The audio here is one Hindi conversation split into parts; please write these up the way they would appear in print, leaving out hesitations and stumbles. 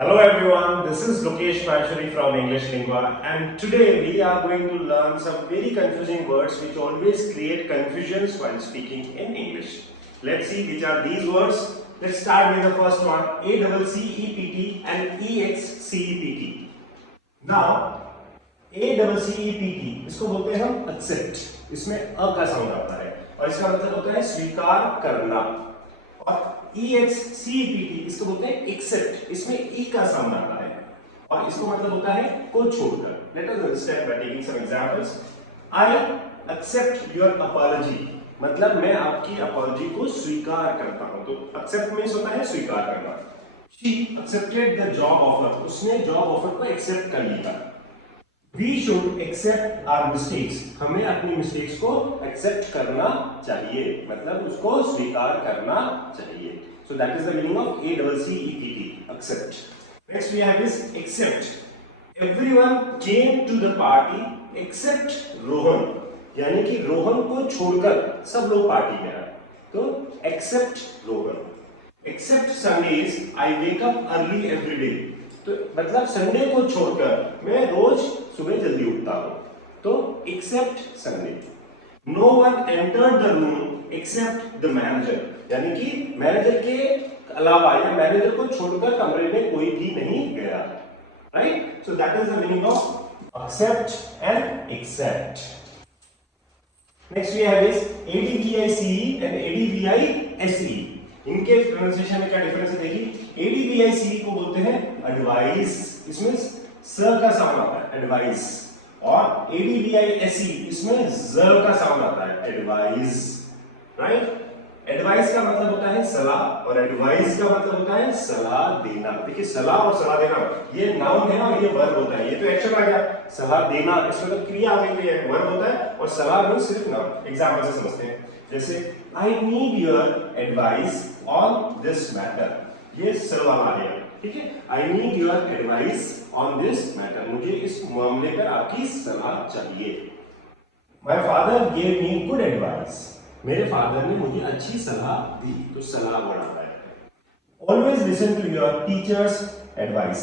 Hello everyone, this is Lokesh Maheshwari from English Lingua and today we are going to learn some very confusing words which always create confusions while speaking in English. Let's see which are these words. Let's start with the first one, ACCEPT and EXCEPT. Now, ACCEPT इसको बोलते हैं हम accept, इसमें अ का साउंड आता है और इसका मतलब होता है स्वीकार करना। और EXCEPT इसको बोलते हैं एक्सेप्ट, इसमें ई का साउंड आता है और इसको मतलब होता है को छोड़कर। Let us understand by taking some examples. I accept your apology, मतलब मैं आपकी अपॉलजी को स्वीकार करता हूं। तो एक्सेप्ट मींस होता है स्वीकार करना। She accepted the job offer, उसने जॉब ऑफर को एक्सेप्ट कर लिया। We should accept our mistakes, हमें अपनी मिस्टेक्स को एक्सेप्ट करना चाहिए, मतलब उसको स्वीकार करना चाहिए। So that is the meaning of ACCEPT, accept. Next we have this accept. Everyone came to the party except Rohan, यानी कि रोहन को छोड़कर सब लोग पार्टी में आए। तो except Rohan. Except Sundays I wake up early every day, तो मतलब संडे को छोड़कर मैं रोज सुबह जल्दी उठता हूं। तो except Sunday. No one entered the room except the manager, यानी कि मैनेजर के अलावा या मैनेजर को छोड़कर कमरे में कोई भी नहीं गया। Right, so that is the meaning of accept and except. Next we have this ADVICE and ADVISE। इनके प्रोनाउंसिएशन में क्या डिफरेंस है देखिए। ADVICE को बोलते हैं एडवाइस, इसमें स का साउंड आता है एडवाइस, और ADVISE इसमें ज का साउंड आता है एडवाइस। राइट, एडवाइस का मतलब होता है सलाह और एडवाइस का मतलब होता है सलाह देना। देखिए सलाह और सलाह देना ये नाउन है और ये वर्ब होता है। ये तो एक्शन आ गया, सलाह देना इसमें तो क्रिया आ गई, ये वर्ब होता है और सलाह में सिर्फ नाउन। एग्जांपल से समझते हैं, जैसे I need your advice on this matter, ये सलाह आ गया। ठीक है, I need your advice on this matter, मुझे इस मामले पर आपकी सलाह चाहिए। My father gave me good advice, मेरे फादर ने मुझे अच्छी सलाह दी। तो सलाह बढ़ाता है। Always listen to your teachers advice,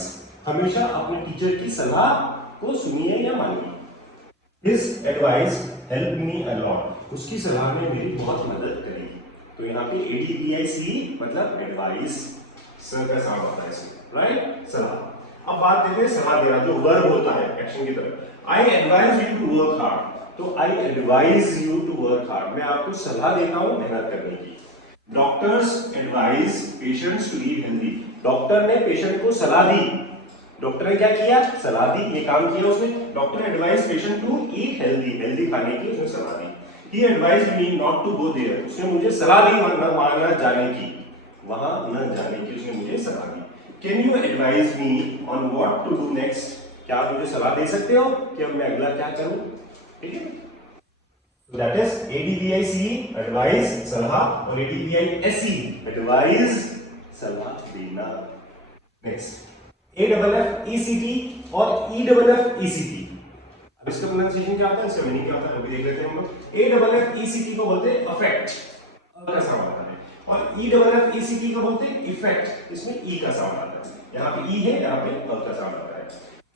हमेशा अपने टीचर की सलाह को सुनिए या मानिए। His advice help me a lot, उसकी सलाह ने मेरी बहुत मदद करी। तो यहाँ पे ADVICE मतलब एडवाइस, सर का साउंड आता है इसमें। राइट, सलाह। अब बात करते हैं सलाह देना, जो वर्ब होता है एक्शन की तरफ। I advise you to work hard, तो I advise you to work hard, मैं आपको सलाह देता हूं मेहनत करने की। Doctors advise patients to eat healthy, doctor ने पेशेंट को सलाह दी। डॉक्टर ने क्या किया? सलाह दी, ये काम किया उसने। Doctor advise patient to eat healthy, healthy खाने की उसने सलाह दी। He advised me not to go there, उसने मुझे सलाह दी वहां न जाने की, वहां न जाने की उसने मुझे सलाह दी। Can you advise me on what to do next, क्या आप मुझे सलाह दे सकते हो कि अब मैं अगला क्या करूं? ठीक है, so that is ADVICE advice सलाह और ADVISE एडवाइस सलाह देना। नेक्स्ट AFFECT और EFFECT, अब इसका प्रोनाउंसिएशन क्या आता है, इसका मीनिंग क्या होता है, वो भी देख लेते हैं हम लोग। AFFECT को बोलते हैं अफेक्ट, अ का साउंड आता है, और EFFECT को बोलते हैं इफेक्ट, इसमें ई का साउंड आता है। यहाँ पे ई है, यहाँ पे अ का साउंड आता है।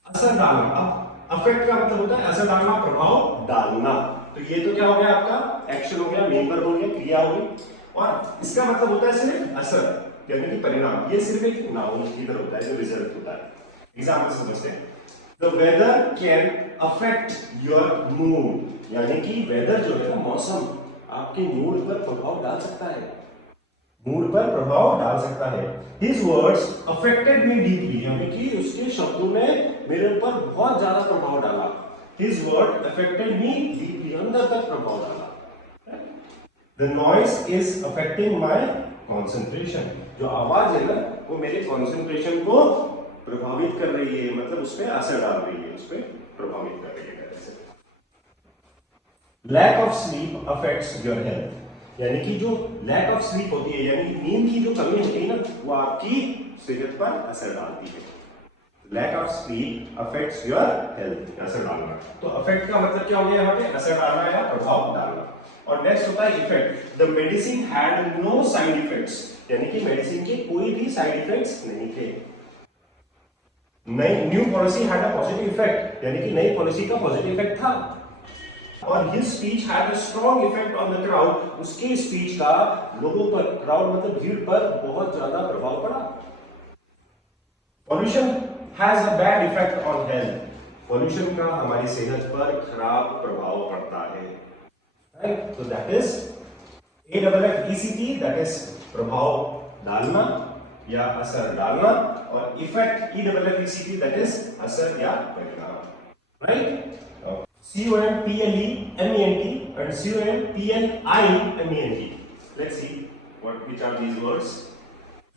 असर डालना, अफेक्ट का मतलब होता है असर डालना, प्रभाव डालना। तो ये तो क्या हो गया आपका एक्शन हो गया, मेन वर्ब हो गया, क्रिया हो गई। और इसका मतलब होता है सिर्फ असर, यानी कि परिणाम। ये सिर्फ एक नाउन की तरह होता है जो रिजल्ट होता है। एग्जांपल समझते हैं, the weather can affect your mood, यानी कि वेदर जो है मौसम आपके मूड पर प्रभाव डाल सकता है, मूड पर प्रभाव डाल सकता है। His words affected me deeply, यानी कि उसके शब्दों ने मेरे ऊपर बहुत ज्यादा प्रभाव डाला। His word affected me deeply, अंदर तक प्रभाव डाला। The noise is affecting my concentration, जो आवाज है ना वो मेरे concentration को प्रभावित कर रही है, मतलब उस पर असर डाल रही है, उस पर प्रभावित कर रही है। Lack of sleep affects your health, यानी कि जो लैक ऑफ स्लीप होती है, यानी नींद की जो कमी होती है ना, वो आपकी सेहत पर असर डालती है। Lack of sleep affects your health, असर डालना। तो अफेक्ट का मतलब क्या हो गया यहाँ पे, असर डालना या प्रभाव डालना। और नेक्स्ट होता है effect. The medicine had no side effects, यानी कि मेडिसिन के कोई भी साइड इफेक्ट्स नहीं थे। नई new policy had a positive effect, यानी कि नई पॉलिसी का पॉजिटिव इफेक्ट था। और his speech had a strong effect on the crowd, उसके स्पीच का लोगों पर, क्राउड मतलब भीड़ पर बहुत ज्यादा प्रभाव पड़ा। Pollution has a bad effect on health, pollution का हमारी सेहत पर खराब प्रभाव पड़ता है, राइट? तो that is AFFECT, that is प्रभाव डालना या असर डालना, और इफेक्ट EFFECT, दैट इज असर या परिणाम, right? COMPLEMENT and COMPLIMENT. Let's see which are these words.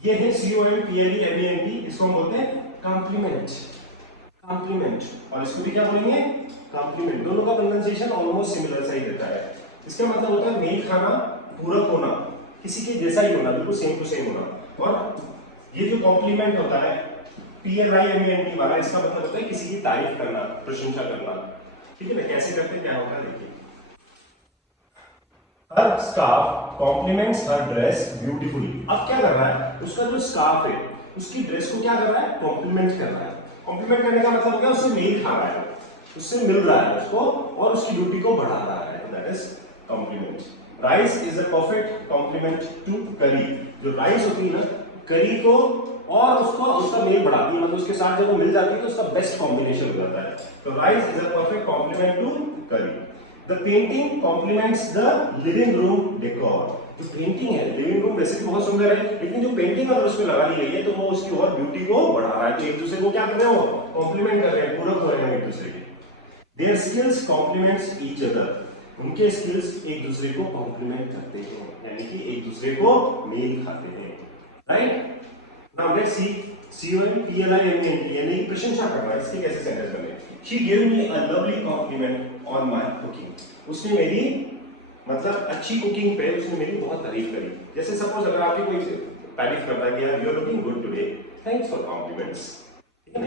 ये है COMPLEMENT, इसको हम बोलते हैं कॉम्प्लीमेंट, कॉम्प्लीमेंट, और इसको भी क्या बोलेंगे? कॉम्प्लीमेंट। दोनों का प्रोनाउंसिएशन ऑलमोस्ट सिमिलर सा ही रहता है। इसका मतलब होता है मेल खाना, पूरक होना, किसी के जैसा ही होना, बिल्कुल सेम टू सेम होना। और ये जो कॉम्प्लीमेंट होता है PLIMENT वाला, इसका मतलब होता है किसी की तारीफ करना, प्रशंसा करना। ठीक है ना? कैसे करते क्या होता है देखिए। हर स्कार्फ कॉम्प्लीमेंट्स हर ड्रेस ब्यूटीफुली। अब क्या कर रहा है, उसका जो स्कार्फ है उसकी ड्रेस को क्या कर रहा है? कॉम्प्लीमेंट कर रहा है। कॉम्प्लीमेंट करने का मतलब क्या? उससे मेल खा रहा है, उससे मिल रहा है उसको, और उसकी ब्यूटी को बढ़ा रहा है, that is complement. Rice is a perfect complement to curry. जो राइस होती है ना, करी को और उसको उसका मेल बढ़ाती है, मतलब उसके साथ जब वो मिल जाती है तो उसका बेस्ट कॉम्बिनेशन हो जाता है। तो rice is a perfect complement to curry. The painting complements the living room decor. जो पेंटिंग है, लिविंग रूम वैसे भी बहुत सुंदर है, लेकिन जो पेंटिंग अगर उसमें लगा ली गई है तो वो उसकी और ब्यूटी को बढ़ा रहा है। तो एक दूसरे को क्या कर रहे हैं? वो कॉम्प्लीमेंट कर रहे हैं, पूरक हो रहे हैं एक दूसरे के। Their skills complement each other. उनके स्किल्स एक दूसरे को कॉम्प्लीमेंट करते हैं, यानी कि एक दूसरे को मेल खाते हैं, right? Now let's see COMPLIMENT, यानी प्रशंसा करना, इसके कैसे सेंटेंस बने? She gave me a lovely compliment on my cooking. उसने मेरी मतलब अच्छी कुकिंग पे उसने मेरी बहुत तारीफ करी। जैसे सपोज अगर आपकी कोई तारीफ करता है कि यार you are looking good today, thanks for compliments,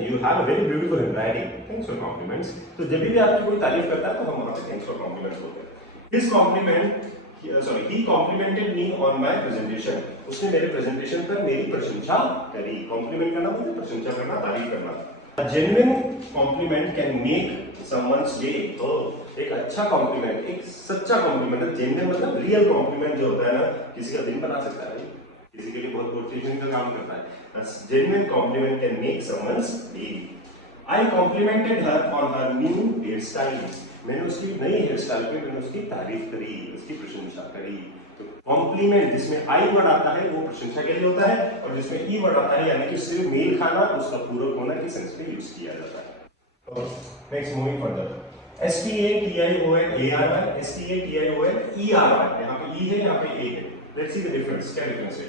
you have a very beautiful handwriting, thanks for compliments. तो जब भी आपकी कोई तारीफ करता है तो हम वहां पे थैंक्स फॉर कॉम्प्लीमेंट्स बोलते हैं। His compliment he complimented me on my presentation. उसने मेरे प्रेजेंटेशन पर मेरी प्रशंसा करी। कॉम्प्लीमेंट करना मतलब प्रशंसा करना, तारीफ करना। A genuine compliment can make someone's day. तो एक अच्छा कॉम्प्लीमेंट, एक सच्चा कॉम्प्लीमेंट, जेन्युइन मतलब रियल कॉम्प्लीमेंट जो होता है ना, किसी का दिन बना सकता है, किसी के लिए बहुत मोटिवेशन का काम करता है। Genuine compliment can make someone's day. I complimented her on her new hairstyle. मैंने उसकी नई हेयर स्टाइल पे मैंने उसकी तारीफ करी, उसकी प्रशंसा करी। तो कॉम्प्लीमेंट जिसमें आई वर्ड आता है वो प्रशंसा के लिए होता है, और जिसमें ई वर्ड आता है यानी कि उससे मेल खाना, उसका पूरक होना के सेंस में यूज किया जाता है। Next moving further, STATIONARY, STATIONERY, यहाँ पे ई है, यहाँ पे ए है। लेट्स सी द डिफरेंस, क्या डिफरेंस है?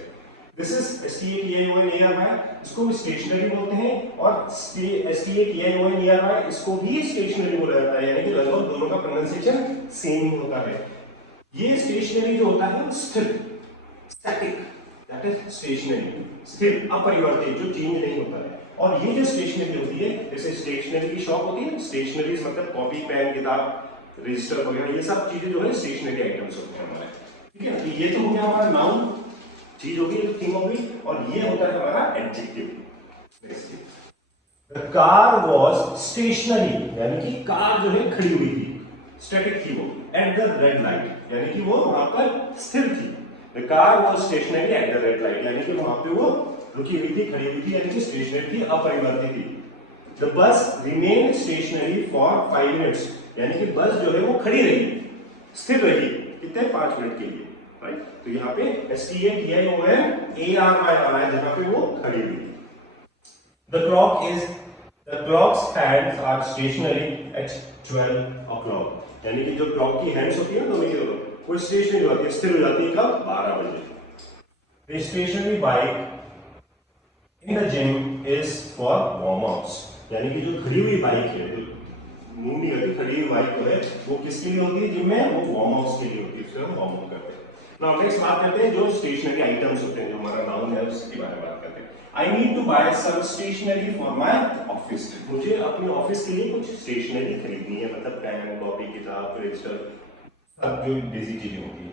दिस इज STATIONARY, इसको भी स्टेशनरी बोलते हैं, और STATIONERY इसको भी स्टेशनरी बोला जाता है, यानी कि लगभग दोनों का प्रोनाउंसिएशन सेम ही होता है। ये स्टेशनरी जो होता है स्थिर, स्टैटिक, दैट इज स्टेशनरी, स्थिर, अपरिवर्तित, जो चेंज नहीं होता है। और ये जो स्टेशनरी होती है, जैसे स्टेशनरी की शॉप होती है, स्टेशनरीज मतलब कॉपी, पेन, किताब, रजिस्टर वगैरह, ये सब चीजें जो है स्टेशनरी आइटम्स होते हैं हमारे। ठीक है, ये तो हो गया हमारा नाउन, चीज होगी, थिंग होगी, और ये होता है हमारा adjective. The car was stationary, यानी कि कार जो है खड़ी हुई थी, स्टैटिक थी वो, at the red light, यानी कि वो वहां पर स्थिर थी। The car was stationary at the red light, यानी कि वहां पे वो रुकी हुई थी, खड़ी हुई थी, यानी कि स्टेशनरी थी, अपरिवर्तित थी। The bus remained stationary for 5 minutes, यानी कि बस जो है वो खड़ी रही, स्थिर रही, कितने? 5 मिनट के लिए, राइट? तो यहाँ पे STATIONARY आ रहा है जहां पे वो खड़ी हुई। The clock's hands are stationary at 12 o'clock, यानी कि जो क्लॉक की हैंड्स होती है ना, दोनों की दोनों, वो स्टेशनरी हो जाती है, स्थिर हो जाती है, कब? 12 बजे। The stationary bike in the gym is for warm-ups, यानी कि जो खड़ी हुई बाइक है, जो मूव नहीं करती, खड़ी हुई बाइक जो है वो किसके लिए होती है जिम में? वो वार्म-अप्स के लिए होती है, उससे हम वार्म अप करते हैं। नाउ नेक्स्ट बात करते हैं जो स्टेशनरी आइटम्स होते हैं, जो हमारा नाउन है उसके बारे में बात करते हैं। I need to buy some stationery for my office. मुझे अपने ऑफिस के लिए कुछ स्टेशनरी खरीदनी है, मतलब पेन, कॉपी, किताब, रजिस्टर, सब जो बेसिक चीजें होती है।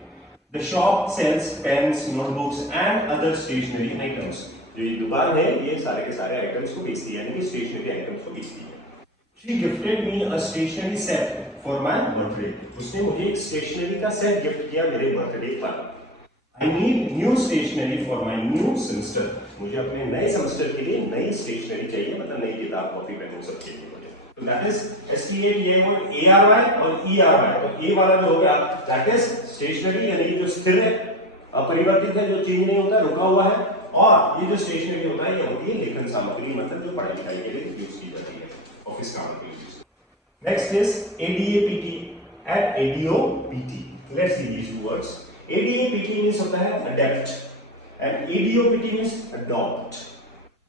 The shop sells pens, notebooks and other stationery items. जो ये दुकान है ये सारे के सारे आइटम्स को बेचती है, यानी कि स्टेशनरी आइटम्स को बेचती है। She gifted me a stationery set for my birthday. उसने मुझे एक स्टेशनरी का सेट गिफ्ट किया मेरे बर्थडे पर। I need new stationery for my new semester. मुझे अपने नए सेमेस्टर के लिए नई स्टेशनरी चाहिए, मतलब नई किताब, कॉपी, पेन सब चाहिए मुझे। तो दैट इज STATARY और ERY। तो ए वाला जो हो गया दैट इज स्टेशनरी, यानी कि जो स्थिर है, अपरिवर्तित है, जो चेंज नहीं होता, रुका हुआ है। और ये जो स्टेशनरी होता है ये होती है लेखन सामग्री, मतलब जो पढ़ाई लिखाई के लिए यूज की जाती है, ऑफिस काम के लिए। Next is ADAPT and ADOPT। Let's see these two words। ADAPT means होता है adapt and ADOPT means adopt.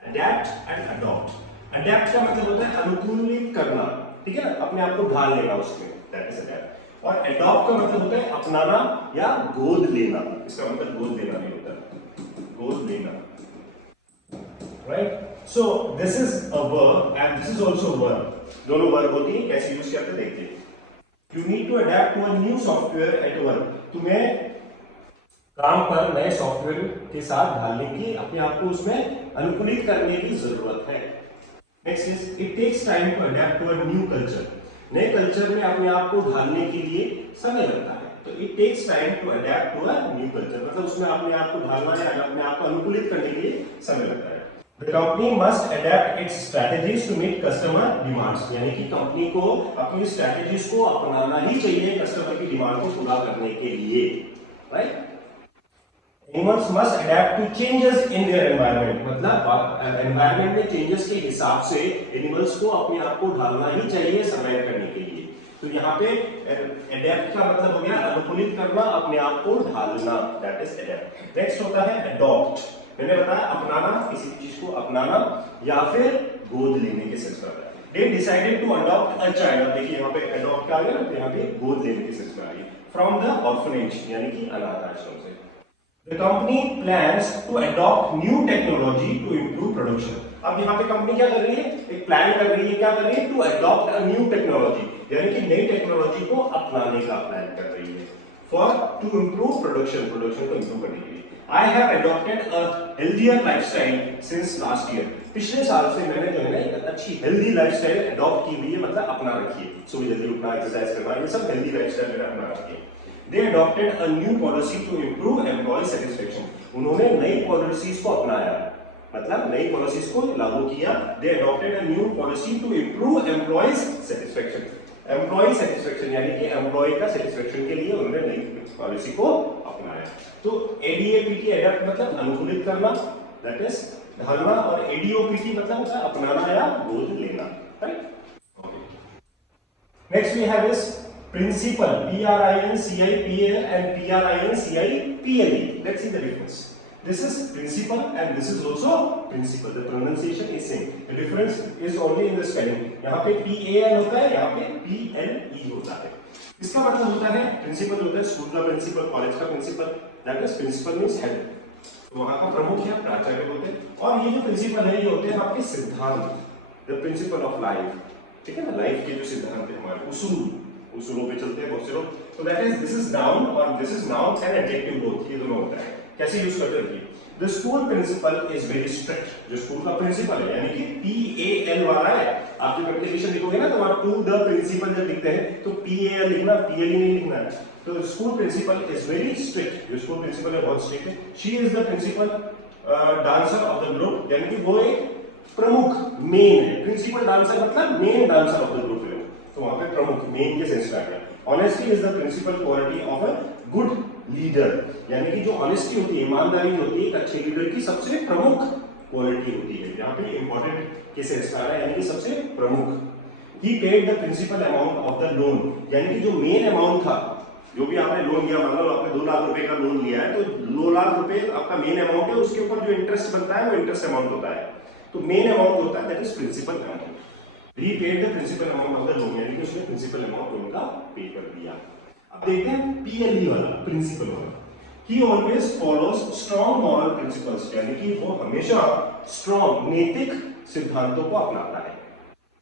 Adapt and adopt. Adapt का मतलब होता है अनुकूलित करना, ठीक है ना, अपने आप को ढाल लेना उसमें, दैट इज अडेप्ट। और अडॉप्ट का मतलब होता है अपनाना या गोद लेना। इसका मतलब गोद लेना नहीं होता, गोद लेना, right. So this is a verb and this is also verb. दोनों वर्ब होती है, कैसे यूज करते हैं देखते हैं। You need to adapt to a new software at work। तुम्हें काम पर नए सॉफ्टवेयर के साथ ढालने की, अपने आप को उसमें अनुकूलित करने की जरूरत है। Next is it takes time to adapt to a new culture. नए कल्चर में अपने आप को ढालने के लिए समय लगता है। तो it takes time to adapt to a new culture, मतलब उसमें अपने आप को ढालना है, अपने आप को अनुकूलित करने के लिए समय लगता है। The company must adapt its strategies to meet customer demands। यानी कि कंपनी को अपनी स्ट्रैटेजीज को अपनाना ही चाहिए कस्टमर की डिमांड को पूरा करने के लिए, right. Animals must adapt to changes in their environment। मतलब एनवायरनमेंट में चेंजेस के हिसाब से एनिमल्स को अपने आप को ढालना ही चाहिए सर्वाइव करने के लिए। तो यहाँ पे अडेप्ट का मतलब हो गया अनुकूलित करना, अपने आप को ढालना, दैट इज अडेप्ट। नेक्स्ट होता है अडॉप्ट। मैंने बताया अपनाना, किसी चीज को अपनाना या फिर गोद लेने के सेंस में। They decided to adopt a child। देखिए यहाँ पे अडॉप्ट का आ गया ना, तो यहाँ पे गोद लेने के सेंस में आ गई। From the orphanage, यानी कि अनाथ आश्रम से। The company plans to adopt new technology to improve production। अब यहाँ पे कंपनी क्या कर रही है, एक प्लान कर रही है, क्या कर रही है, to adopt a new technology, यानी कि नई टेक्नोलॉजी को अपनाने का प्लान कर रही है। For to improve production, production को improve करने के लिए। I have adopted a healthier lifestyle since last year। पिछले साल से मैंने जो है ना एक अच्छी हेल्दी लाइफस्टाइल अडॉप्ट की हुई है, मतलब अपना रखी है। सुबह जल्दी उठना, एक्सरसाइज करना, ये सब हेल्दी लाइफस्टाइल मैंने अपना रखी है। They adopted a new policy to improve employee satisfaction। उन्होंने नई पॉलिसीज को अपनाया, मतलब नई पॉलिसीज को लागू किया। They adopted a new policy to improve employees satisfaction। Employee satisfaction यानी कि एम्प्लॉय का सेटिस्फेक्शन के लिए उन्होंने नई पॉलिसी को अपनाया। तो एडीएपीटी अडॉप्ट मतलब अनुकूलित करना, दैट इज ढालना, और एडीओपीटी मतलब होता है अपनाना या गोद लेना, right. Okay, next we have is principal, PRINCIPAL and PRINCIPLE। Let's see the difference. This is principal and this is also principal। The pronunciation is same. The difference is only in the spelling। यहाँ पे PAL होता है, यहाँ पे PLE होता है। इसका मतलब होता है प्रिंसिपल होता है स्कूल का प्रिंसिपल, कॉलेज का principal, that is principal means head. तो वहाँ का प्रमुख या प्राचार्य होते हैं। और ये जो प्रिंसिपल है ये होते हैं आपके सिद्धांत, द प्रिंसिपल ऑफ लाइफ, ठीक है ना, लाइफ के जो सिद्धांत है हमारे, उसूलों पे चलते हैं बहुत से लोग। तो that is this is noun और this is noun and adjective both, ये दोनों होता है। कैसे यूज करते हैं? The school principal is very strict. जो स्कूल का प्रिंसिपल है यानी कि PAL वाला है, आप जब एप्लीकेशन लिखोगे ना तो वहां टू द प्रिंसिपल जब लिखते हैं तो PAL लिखना, PLE नहीं लिखना है। तो school principal is very strict. जो स्कूल प्रिंसिपल है बहुत स्ट्रिक्ट है। She is the principal dancer of the group, यानी कि वो एक प्रमुख मेन है। प्रिंसिपल डांसर मतलब main dancer of the group है, तो वहां पे प्रमुख मेन के सेंस में आ गया। Honesty is the principal quality of a good leader, यानी कि जो ऑनेस्टी होती है, ईमानदारी होती है, एक अच्छे लीडर की सबसे प्रमुख क्वालिटी होती है। यहाँ पे इंपॉर्टेंट के सेंस में आ रहा है, यानी कि सबसे प्रमुख। He paid the principal amount of the loan, यानी कि जो मेन अमाउंट था, जो भी आपने लोन लिया, मान लो आपने 2 लाख रुपए का लोन लिया है, तो 2 लाख रुपए आपका मेन अमाउंट है, उसके ऊपर जो इंटरेस्ट बनता है वो इंटरेस्ट अमाउंट होता है। तो मेन अमाउंट होता है that is principal amount. He paid the principal amount of the loan, यानी कि उसने प्रिंसिपल अमाउंट लोन का पे कर दिया। अब देखते हैं PLE वाला, प्रिंसिपल वाला। He always follows strong moral principles, यानी कि वो हमेशा स्ट्रॉन्ग नैतिक सिद्धांतों को अपनाता है,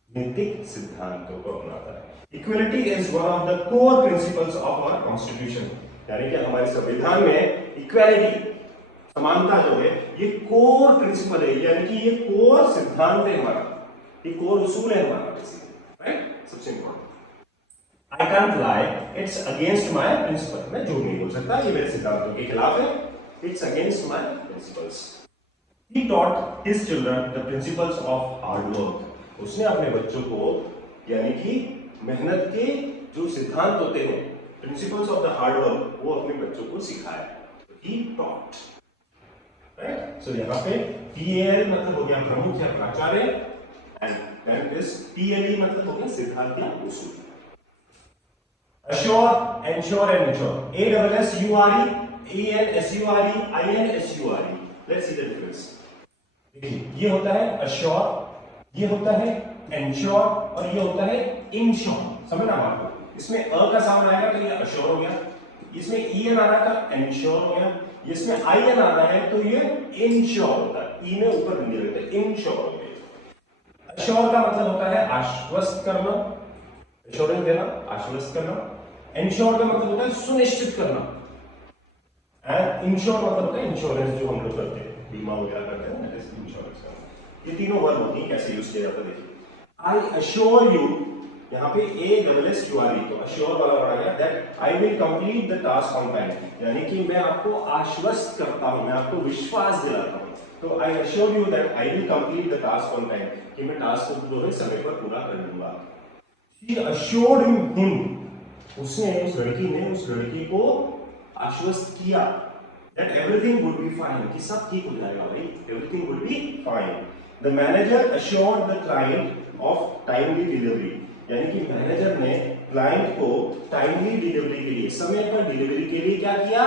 नैतिक सिद्धांतों को अपनाता है। Equality is one of the core principles of our constitution, यानी कि हमारे संविधान में इक्वालिटी, समानता जो है ये कोर प्रिंसिपल है, यानी कि ये कोर सिद्धांत है हमारा, ये कोर उसूल है हमारा, राइट? सबसे important. I can't lie, it's against my principle. मैं झूठ नहीं बोल सकता, ये मेरे सिद्धांतों के खिलाफ है। It's against my principles. He taught his children the principles of hard work. उसने अपने बच्चों को यानी कि मेहनत के जो सिद्धांत होते हैं, principles of the hard work, वो अपने बच्चों को सिखाया। He taught. Right? So यहाँ पे PAL मतलब हो गया प्रमुख या प्राचार्य, and then this PLE मतलब हो गया सिद्धांत या उसूल। Assure, ensure and ensure. ASSURE, ANSURE, INSURE. Let's see the difference. देखिए, ये होता है assure, ये होता है ensure और ये होता है insure. समझ ना आपको? इसमें अ का साउंड आएगा तो ये assure हो गया, इसमें en आ रहा था ensure हो गया, इसमें in आ रहा है तो ये insure होता है, ई में ऊपर बिंदी रहता है, insure हो गया। assure का मतलब होता है आश्वस्त करना, एश्योरेंस देना, आश्वस्त करना। इंश्योर का मतलब होता है सुनिश्चित करना, एंड इंश्योर मतलब होता है इंश्योरेंस जो हम लोग करते हैं, बीमा वगैरह करते हैं, दैट इज इंश्योरेंस करना। ये तीनों वर्ब होती हैं, कैसे यूज किया जाता है देखिए। आई अश्योर यू, यहाँ पे ASSURE, तो अश्योर वाला वर्ड आ गया, that I will complete the task on time, यानी कि मैं आपको आश्वस्त करता हूँ, मैं आपको विश्वास दिलाता हूँ। तो I assure you that I will complete the task on time, कि मैं टास्क को जो है समय पर पूरा कर लूंगा। She assured him, उसने उस लड़की ने उस लड़की को आश्वस्त किया that everything would be fine, कि सब ठीक हो जाएगा भाई, everything would be fine. The manager assured the client of timely delivery, यानी कि मैनेजर ने क्लाइंट को टाइमली डिलीवरी के लिए, समय पर डिलीवरी के लिए क्या किया?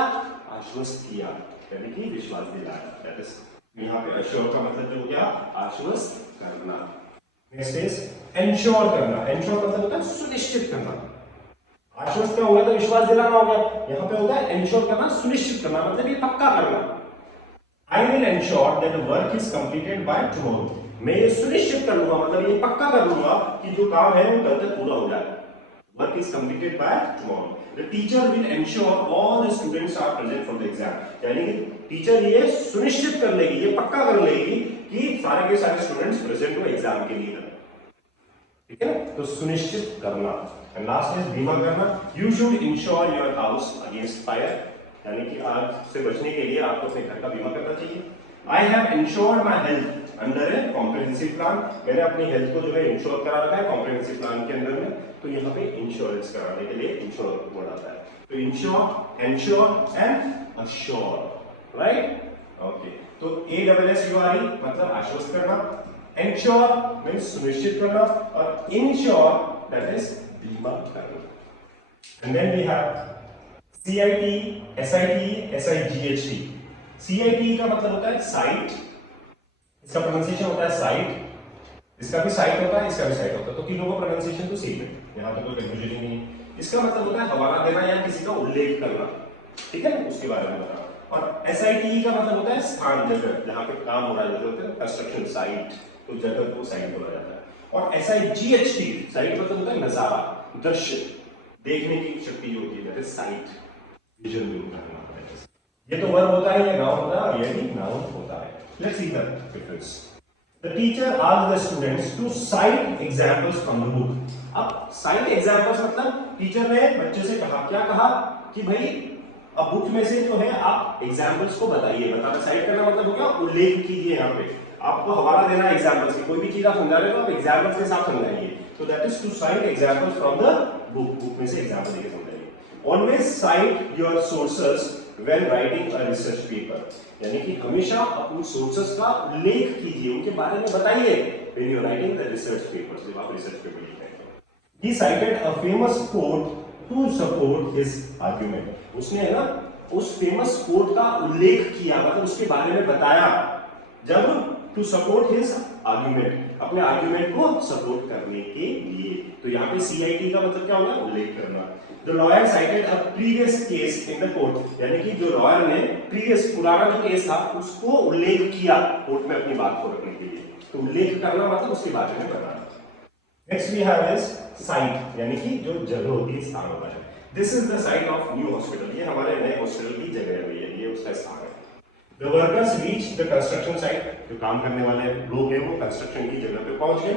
आश्वस्त किया, यानी कि विश्वास दिलाया। That is, यहाँ पे assure का मतलब जो हो गया आश्वस्त करना। नेक्स्ट इज एंश्योर करना। एंश्योर मतलब होता है सुनिश्चित करना। आश्वस्त क्या हो गया तो विश्वास दिलाना हो गया, यहाँ पे होता है एंश्योर करना, सुनिश्चित करना, मतलब ये पक्का करना। I will ensure that the work is completed by tomorrow, मैं ये सुनिश्चित कर लूंगा, मतलब ये पक्का कर लूंगा कि जो काम है वो कल तक पूरा हो जाए। Work is completed by tomorrow. The teacher will ensure all the students are present for the exam, यानी कि टीचर ये सुनिश्चित कर लेगी, ये पक्का कर लेगी कि सारे के सारे स्टूडेंट्स प्रेजेंट हो एग्जाम के लिए, ठीक है? तो सुनिश्चित करना। एंड लास्ट इज बीमा करना। You should ensure your house against fire, यानी कि आग से बचने के लिए आपको अपने घर का बीमा करना चाहिए। I have insured my health under A comprehensive plan, मैंने अपनी हेल्थ को जो है इंश्योर करा रखा है कॉम्प्रिहेंसिव प्लान के अंदर में, तो यहाँ पे इंश्योरेंस कराने के लिए इंश्योर वर्ड आता है। तो ensure, ensure and assure, right? Okay, तो ASSURE मतलब आश्वस्त करना, एंश्योर मींस सुनिश्चित करना, और इंश्योर दैट इज बीमा करना। And then we have CIT, SIT, SIGHT। CIT का मतलब होता है साइट, इसका प्रोनाउंसिएशन होता है साइट, इसका भी साइट होता है, इसका भी साइट होता है, तो तीनों का प्रोनाउंसिएशन तो सेम है, यहाँ पे कोई कंफ्यूजन नहीं है। इसका मतलब होता है हवाला देना या किसी का उल्लेख करना, ठीक है ना, उसके बारे में बताना। और SIT का मतलब होता है स्थान, जगह जहाँ पे काम हो रहा है, जो होता है कंस्ट्रक्शन साइट, तो जगह को साइट बोला जाता है। और SIGHT, साइट मतलब होता है नजारा, दृश्य, देखने की शक्ति जो होती है, दैट इज साइट, विजुअल जो करना होता है। ये तो वर्ब होता है, ये नाउन होता है, और ये भी नाउन होता है। Let's see the difference. The teacher asked the students to cite examples from the book. अब साइट एग्जांपल्स मतलब टीचर ने बच्चे से कहा, क्या कहा कि भाई अब बुक में से जो है आप एग्जांपल्स को बताइए। बताना, साइट करना मतलब हो गया उल्लेख कीजिए, यहाँ पे आपको हवाला देना एग्जांपल्स की, कोई भी चीज आप समझा रहे हो आप एग्जांपल्स के साथ समझाइए। तो that is to cite examples from the book, book में से एग्जांपल देके समझाइए। Always cite your sources when writing a research paper, यानी कि हमेशा अपने सोर्सेस का उल्लेख कीजिए, उनके बारे में बताइए when you are writing the research papers, जब आप रिसर्च पेपर लिख रहे हैं। He cited a famous quote to support his argument, उसने है ना उस फेमस कोट का उल्लेख किया, मतलब उसके बारे में बताया, जब टू सपोर्ट हिज आर्गुमेंट, अपने आर्गुमेंट को सपोर्ट करने के लिए। तो यहाँ पे CIT का मतलब क्या होगा? उल्लेख करना। The lawyer cited a previous case in the court, यानी कि जो लॉयर ने प्रीवियस पुराना जो केस था उसको उल्लेख किया कोर्ट में अपनी बात को रखने के लिए। तो उल्लेख करना मतलब उसके बारे में बताना। Next we have is site, यानी कि जो जगह होती है, स्थान होता है। This is the site of new hospital, ये हमारे नए हॉस्पिटल की जगह है, ये उसका स्थान है। The workers reached the construction site. जो काम करने वाले लोग हैं वो कंस्ट्रक्शन की जगह पे पहुंच गए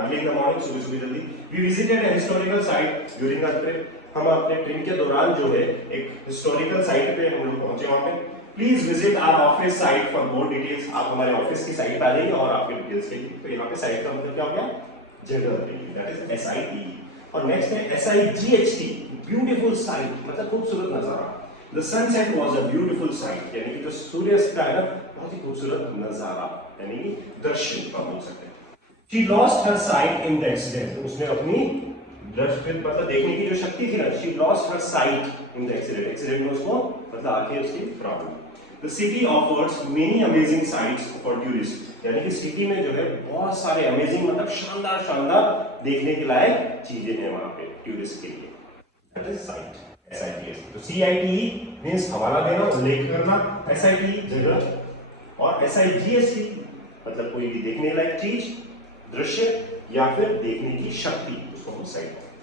अर्ली इन द मॉर्निंग, सुबह सुबह जल्दी. We visited a historical site during our trip. हम अपने ट्रिप के दौरान जो है एक हिस्टोरिकल साइट पे हम लोग पहुंचे वहां पे. Please visit our office site for more details. आप हमारे ऑफिस की साइट आ जाइए और आपके डिटेल्स के लिए. तो यहाँ पे साइट का मतलब क्या हो गया? जगह. That is SIT. और नेक्स्ट है SIGHT, ब्यूटीफुल साइट, मतलब खूबसूरत नजारा. The sunset was a beautiful sight, यानी कि जो सूर्यास्त है ना बहुत ही खूबसूरत नजारा, यानी कि दृश्य हम बोल सकते हैं. She lost her sight in the accident. उसने अपनी दृष्टि मतलब देखने की जो शक्ति थी ना, she lost her sight in the accident. Accident में उसको मतलब आंखें उसकी problem. The city offers many amazing sights for tourists. यानी कि सिटी में जो है बहुत सारे अमेजिंग मतलब शानदार शानदार देखने के लायक चीजें हैं वहां पे टूरिस्ट के लिए. That is sight. SIT. तो CITE मीन्स हवाला देना, उल्लेख करना, SIT जगह, और SIGHT मतलब कोई भी देखने लायक चीज, दृश्य या फिर देखने की शक्ति, उसको हम साइट